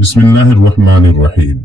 बिस्मिल्लाहिर्रहमानिर्रहीम।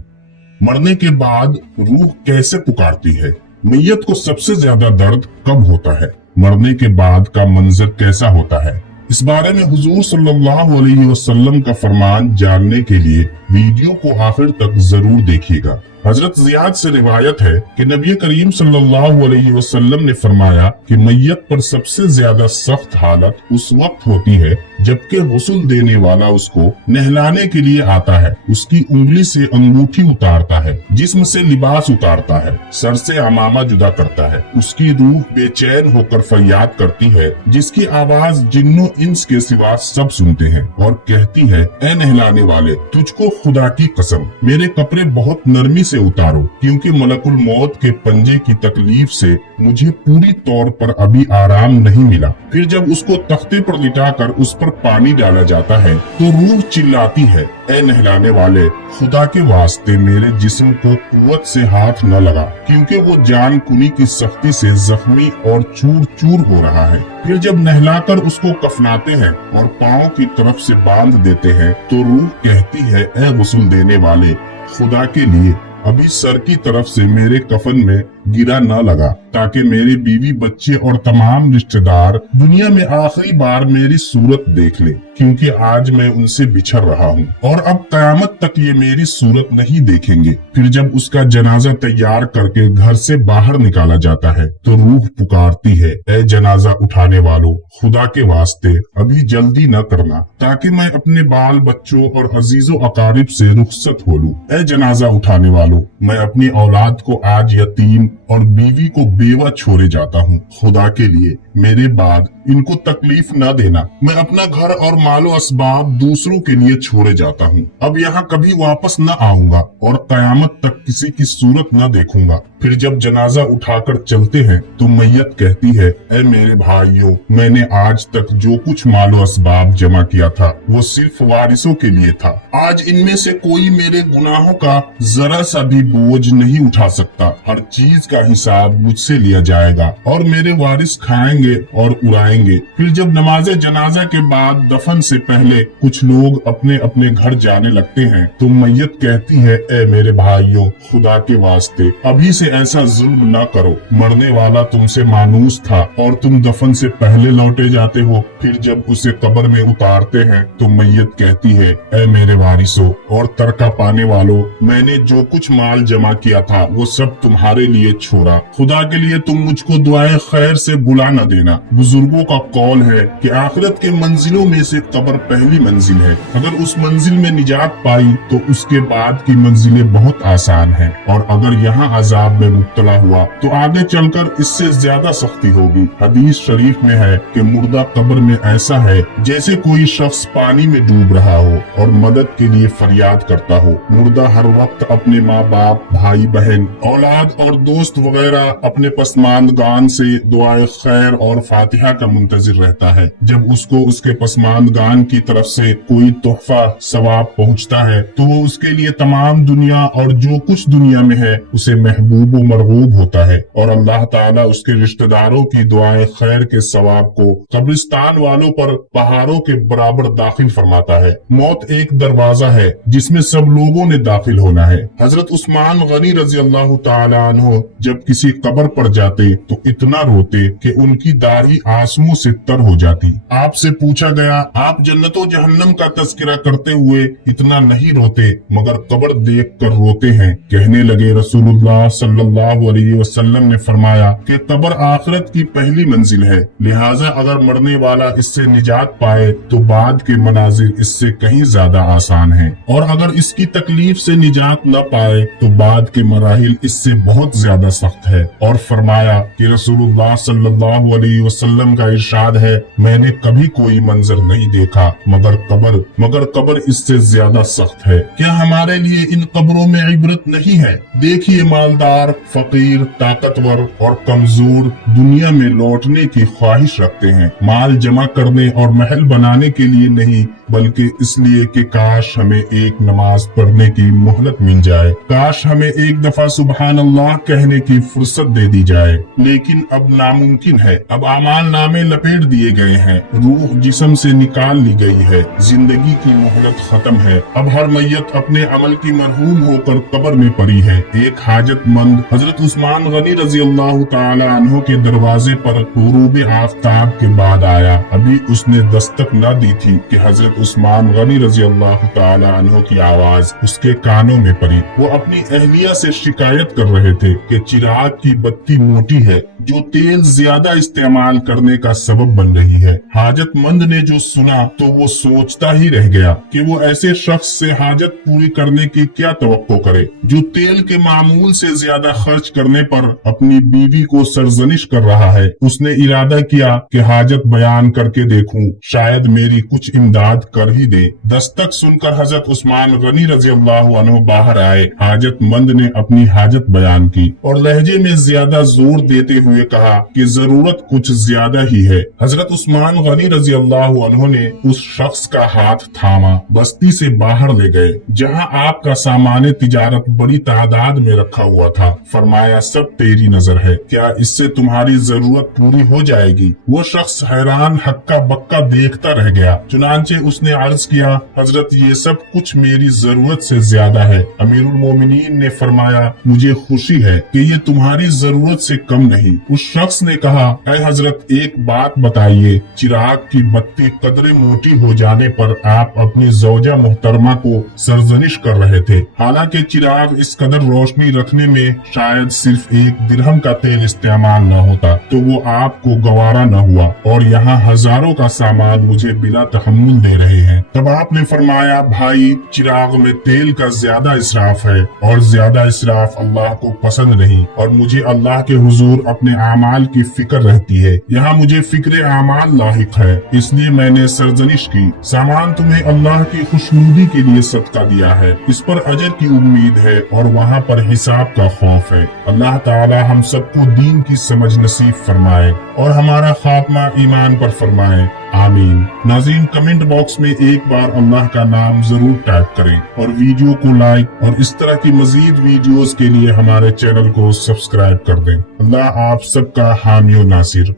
मरने के बाद रूह कैसे पुकारती है? मैयत को सबसे ज्यादा दर्द कब होता है? मरने के बाद का मंजर कैसा होता है? इस बारे में हुजूर सल्लल्लाहु अलैहि वसल्लम का फरमान जानने के लिए वीडियो को आखिर तक जरूर देखिएगा। हजरत जियाद से रिवायत है कि नबी करीम सल्लल्लाहु अलैहि वसल्लम ने फरमाया कि मैयत पर सबसे ज्यादा सख्त हालत उस वक्त होती है जबकि गुस्ल देने वाला उसको नहलाने के लिए आता है, उसकी उंगली से अंगूठी उतारता है, जिस्म से लिबास उतारता है, सर से अमामा जुदा करता है। उसकी रूह बेचैन होकर फरियाद करती है, जिसकी आवाज जिन्नो इंस के सिवा सब सुनते हैं, और कहती है, ए नहलाने वाले, तुझको खुदा की कसम, मेरे कपड़े बहुत नरमी से उतारो, क्योंकि मलकुल मौत के पंजे की तकलीफ से मुझे पूरी तौर पर अभी आराम नहीं मिला। फिर जब उसको तख्ते पर लिटाकर उस पर पानी डाला जाता है तो रूह चिल्लाती है, ए नहलाने वाले, खुदा के वास्ते मेरे जिस्म को कुव्वत से हाथ न लगा, क्योंकि वो जान कुनी की सख्ती से जख्मी और चूर चूर हो रहा है। फिर जब नहलाकर उसको कफनाते हैं और पाँव की तरफ से बांध देते हैं तो रूह कहती है, ए गुस्ल देने वाले, खुदा के लिए अभी सर की तरफ से मेरे कफन में गिरा न लगा, ताकि मेरे बीवी बच्चे और तमाम रिश्तेदार दुनिया में आखिरी बार मेरी सूरत देख ले, क्योंकि आज मैं उनसे बिछड़ रहा हूँ और अब कयामत तक ये मेरी सूरत नहीं देखेंगे। फिर जब उसका जनाजा तैयार करके घर से बाहर निकाला जाता है तो रूह पुकारती है, ए जनाजा उठाने वालों, खुदा के वास्ते अभी जल्दी न करना, ताकि मैं अपने बाल बच्चों और अजीजों अकारिब से रुखसत हो लूं। ए जनाजा उठाने वालों, मैं अपनी औलाद को आज यतीम और बीवी को बेवा छोड़े जाता हूँ। खुदा के लिए मेरे बाद इनको तकलीफ न देना। मैं अपना घर और मालो असबाब दूसरों के लिए छोड़े जाता हूँ। अब यहाँ कभी वापस न आऊंगा और कयामत तक किसी की सूरत न देखूंगा। फिर जब जनाजा उठाकर चलते हैं तो मैयत कहती है, ए मेरे भाइयों, मैंने आज तक जो कुछ मालो असबाब जमा किया था वो सिर्फ वारिसों के लिए था। आज इनमें से कोई मेरे गुनाहों का जरा सा भी बोझ नहीं उठा सकता। हर चीज का हिसाब मुझसे लिया जाएगा और मेरे वारिस खाएंगे और उड़ाएंगे। फिर जब नमाज जनाजा के बाद दफन से पहले कुछ लोग अपने अपने घर जाने लगते हैं तो मैयत कहती है, ए मेरे भाइयों, खुदा के वास्ते अभी से ऐसा जुल्म न करो। मरने वाला तुमसे मानूस था और तुम दफन से पहले लौटे जाते हो। फिर जब उसे कब्र में उतारते हैं तो मैयत कहती है, ए मेरे वारिसों और तरका पाने वालों, मैंने जो कुछ माल जमा किया था वो सब तुम्हारे लिए छोड़ा। खुदा के लिए तुम मुझको दुआए खैर से बुला न देना। बुजुर्गों का कौल है कि आखिरत के मंजिलों में से कब्र पहली मंजिल है। अगर उस मंजिल में निजात पाई तो उसके बाद की मंजिलें बहुत आसान हैं, और अगर यहाँ अजाब में मुब्तला हुआ तो आगे चलकर इससे ज्यादा सख्ती होगी। हदीस शरीफ में है कि मुर्दा कब्र में ऐसा है जैसे कोई शख्स पानी में डूब रहा हो और मदद के लिए फरियाद करता हो। मुर्दा हर वक्त अपने माँ बाप, भाई बहन, औलाद और दोस्त वगैरह अपने पसमानदगान से दुआए खैर और फातिहा का मुंतजिर रहता है। जब उसको उसके पसमानदगान की तरफ से कोई तोहफा सवाब पहुँचता है तो वो उसके लिए तमाम दुनिया और जो कुछ दुनिया में है उसे महबूब व मरगूब होता है, और अल्लाह ताला उसके रिश्तेदारों की दुआए खैर के सवाब को कब्रिस्तान वालों पर पहाड़ों के बराबर दाखिल फरमाता है। मौत एक दरवाजा है जिसमें सब लोगों ने दाखिल होना है। हजरत उस्मान गनी रजी अल्लाह ताला अन्हु जब किसी कब्र पर जाते तो इतना रोते कि उनकी दाढ़ी आंसुओं से तर हो जाती। आपसे पूछा गया, आप जन्नतो जहन्नम का तस्करा करते हुए इतना नहीं रोते मगर कब्र देख कर रोते हैं। कहने लगे, रसूलुल्लाह सल्लल्लाहु अलैहि वसल्लम ने फरमाया कि कब्र आखिरत की पहली मंजिल है, लिहाजा अगर मरने वाला इससे निजात पाए तो बाद के मनाजिर इससे कहीं ज्यादा आसान हैं, और अगर इसकी तकलीफ से निजात न पाए तो बाद के मराहिल इससे बहुत ज्यादा सख्त है। और फरमाया कि रसूलुल्लाह सल्लल्लाहु अलैहि वसल्लम का इरशाद है, मैंने कभी कोई मंजर नहीं देखा मगर कब्र इससे ज्यादा सख्त है। क्या हमारे लिए इन कब्रों में इबरत नहीं है? देखिए, मालदार, फकीर, ताकतवर और कमजोर दुनिया में लौटने की ख्वाहिश रखते हैं, माल जमा करने और महल बनाने के लिए नहीं बल्कि इसलिए कि काश हमें एक नमाज पढ़ने की मोहलत मिल जाए, काश हमें एक दफा सुबहान अल्लाह कहने की फुर्सत दे दी जाए। लेकिन अब नामुमकिन है। अब आमाल नामे लपेट दिए गए हैं, रूह जिस्म से निकाल ली गई है, जिंदगी की मोहलत खत्म है। अब हर मैयत अपने अमल की मरहूम होकर कब्र में पड़ी है। एक हाजतमंद हजरत उस्मान गनी रजी अल्लाह ताला अन्हो के दरवाजे पर गुरूब आफ्ताब के बाद आया। अभी उसने दस्तक न दी थी कि हजरत उस्मान गनी रजी अल्लाह ताला अन्हो की आवाज उसके कानों में पड़ी। वो अपनी अहलिया से शिकायत कर रहे थे कि चिराग की बत्ती मोटी है, जो तेल ज्यादा इस्तेमाल करने का सबब बन रही है। हाजतमंद ने जो सुना तो वो सोचता ही रह गया कि वो ऐसे शख्स से हाजत पूरी करने की क्या तवक्को करे जो तेल के मामूल से ज्यादा खर्च करने पर अपनी बीवी को सरजनिश कर रहा है। उसने इरादा किया कि हाजत बयान करके देखूं, शायद मेरी कुछ इमदाद कर ही दे। दस्तक सुनकर हजरत उस्मान गनी रजी अल्लाह अन्हु बाहर आए। हाजतमंद ने अपनी हाजत बयान की और लहजे में ज्यादा जोर देते हुए कहा कि जरूरत कुछ ज्यादा ही है। हजरत उस्मान गनी रजी अल्लाह अन्हु ने उस शख्स का हाथ थामा, बस्ती से बाहर ले गए जहां आपका सामान तिजारत बड़ी तादाद में रखा हुआ था। फरमाया, सब तेरी नजर है, क्या इससे तुम्हारी जरूरत पूरी हो जाएगी? वो शख्स हैरान हक्का बक्का देखता रह गया। चुनांचे उसने अर्ज किया, हजरत ये सब कुछ मेरी जरूरत से ज्यादा है। अमीरुल मोमिनीन ने फरमाया, मुझे खुशी है कि ये तुम्हारी जरूरत से कम नहीं। उस शख्स ने कहा, ऐ हजरत एक बात बताइए, चिराग की बत्ती कदरे मोटी हो जाने पर आप अपनी जौजा मुहतरमा को सरजनिश कर रहे थे। हालांकि चिराग इस कदर रोशनी रखने में शायद सिर्फ 1 दिरहम का तेल इस्तेमाल न होता तो वो आपको गवारा न हुआ, और यहाँ हजारों का सामान मुझे बिला तहम्मुल दे रहे हैं। तब आपने फरमाया, भाई चिराग में तेल का ज्यादा इसराफ है और ज्यादा इसराफ अल्लाह को पसंद नहीं, और मुझे अल्लाह के हुजूर अपने आमाल की फिक्र रहती है। यहाँ मुझे फिक्र आमाल लाहिक है, इसलिए मैंने सरजनिश की। सामान तुम्हें अल्लाह की खुशनुदी के लिए सदका दिया है, इस पर अजर की उम्मीद है और वहाँ पर हिसाब का खौफ है। अल्लाह ताला हम सबको दीन की समझ नसीब फरमाए और हमारा खात्मा ईमान पर फरमाए, आमीन। नाज़रीन, कमेंट बॉक्स में एक बार अल्लाह का नाम जरूर टाइप करें और वीडियो को लाइक और इस तरह की मजीद वीडियोस के लिए हमारे चैनल को सब्सक्राइब कर दें। अल्लाह आप सबका हामी और नासिर।